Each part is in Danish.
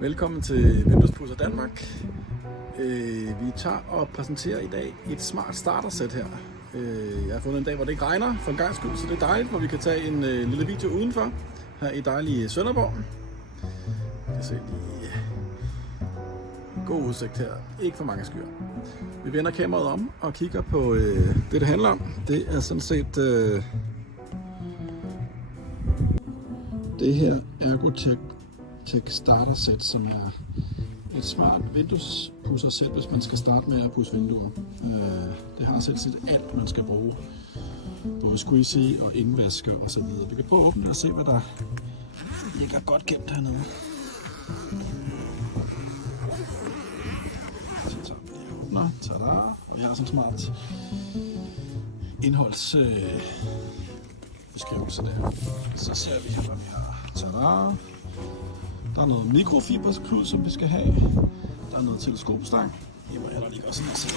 Velkommen til Vinduespudser Danmark. Vi tager og præsenterer i dag et smart startersæt her. Jeg har fundet en dag, hvor det ikke regner for en gang skyld, så det er dejligt, hvor vi kan tage en lille video udenfor her i dejlige Sønderborg. Jeg kan se lige god udsigt her. Ikke for mange skyer. Vi vender kameraet om og kigger på det handler om. Det er sådan set det her Ergotech startersæt, som er et smart vinduespudsersæt, hvis man skal starte med at pudse vinduer. Det har selv set alt, man skal bruge. Både squeezy og indvasker og så videre. Vi kan prøve at åbne og se, hvad der ligger godt gemt hernede. Så vi åbner. Tada! Og vi har sådan smart indholdsbeskrivelse der. Så ser vi her, hvad vi har. Tada! Der er noget mikrofibersklud, som vi skal have. Der er noget teleskopstang. Der ligger også sådan en sæt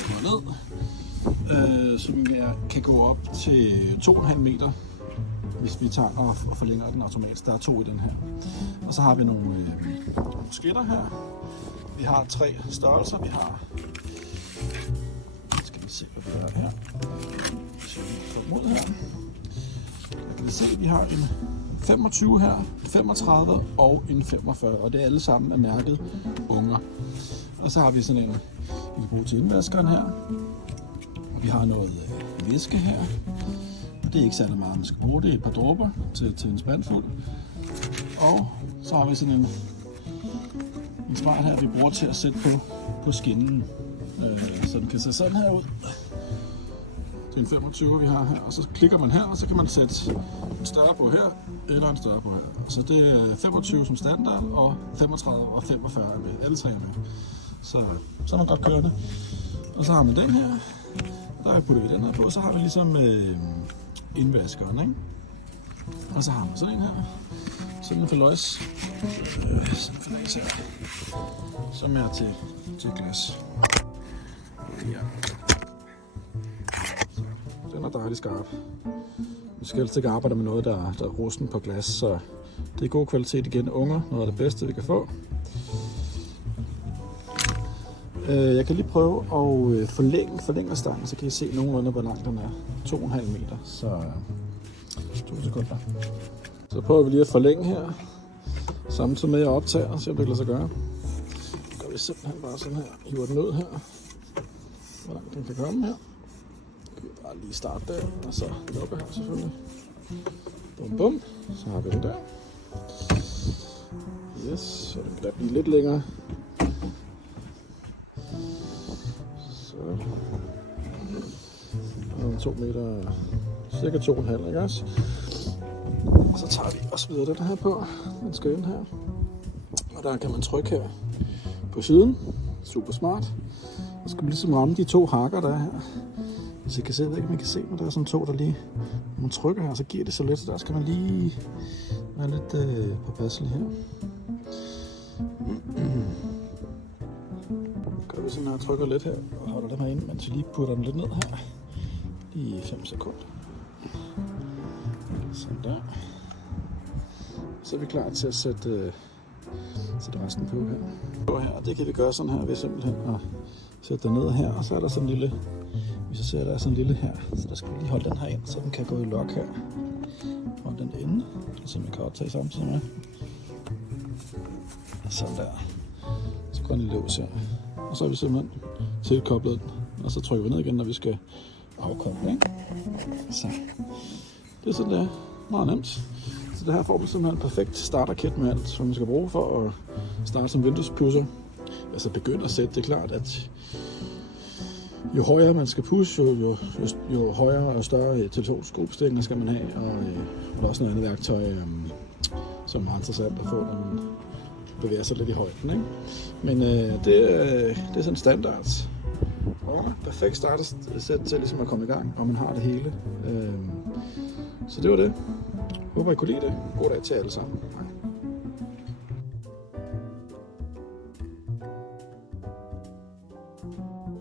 ned, som kan gå op til 2,5 meter, hvis vi tager og forlænger den automatisk. Der er 2 i den her. Og så har vi nogle skritter her. Vi har 3 størrelser. Vi har, skal vi se, hvad vi har her. Så vi får mod her. Der kan vi se, at vi har en 25 her, 35 og en 45, og det er alle sammen af mærket Unger. Og så har vi sådan en, vi kan bruge til indvaskeren her, og vi har noget væske her, og det er ikke særlig meget, man skal bruge, det er et par dråber til en spandfuld. Og så har vi sådan en smart her, vi bruger til at sætte på skinnen, så den kan se sådan her ud. Det er en 25, vi har her, og så klikker man her, og så kan man sætte en større på her, eller en større på her. Så det er 25 som standard, og 35 og 45 er med. Alle 3 er med. Så er man godt kørende. Og så har man den her, der putter vi den her på, så har vi ligesom indvaskeren, ikke? Og så har man sådan en her, sådan en forløjs, sådan en forløjs her, som er til glas. Ja. Den er dejligt skarp. Vi skal helst ikke arbejde med noget, der er rusten på glas, så det er god kvalitet igen. Unger, noget af det bedste, vi kan få. Jeg kan lige prøve at forlænge stangen, så kan I se nogenlunde, hvor lang den er. 2,5 meter, så 2 sekunder. Så prøver vi lige at forlænge her, samtidig med at jeg optager, og se om det kan lade sig gøre. Så gør vi simpelthen bare sådan her, hiver den ud her, hvor langt den kan komme her. Bare lige starte der, og så lukke her selvfølgelig. Bum bum, så har vi den der. Yes, så det kan blive lidt længere. Så. Og 2 meter, cirka 2,5, ikke også? Og så tager vi også videre den her på. Den skal ind her. Og der kan man trykke her på siden. Super smart. Så skal vi ligesom ramme de 2 hakker, der er her. Hvis I kan se, jeg ved ikke, om I kan se, men der er sådan 2, der lige, når man trykker her, så giver det så lidt, så der skal man lige være lidt påpasselig her. Gør vi sådan her, trykker lidt her, og holder dem her ind, mens vi lige putter dem lidt ned her. Lige 5 sekunder. Sådan der. Så er vi klar til at sætte resten på her. Og det kan vi gøre sådan her, ved simpelthen at sætte den ned her, og så er der sådan en lille, hvis jeg ser, der er sådan en lille her, så der skal vi lige holde den her ind, så den kan gå i lok her. Hold den inde, så man kan optage samtidig med. Sådan der. Så går den i lås her. Og så har vi simpelthen tilkoblet den, og så trykker vi ned igen, når vi skal afkoble, ikke? Så. Det er sådan der. Meget nemt. Så det her får vi simpelthen en perfekt starterkit med alt, som man skal bruge for at starte som vinduespudser. Altså begynde at sætte, det er klart, at jo højere man skal pushe, jo højere og større teleskopstænger skal man have, og der er også noget andet værktøj, som er meget interessant at få, når man bevæger sig lidt i højden, ikke? Men det er sådan standard. Og perfekt startersæt til ligesom at komme i gang, og man har det hele. Så det var det. Håber I kunne lide det. God dag til alle sammen.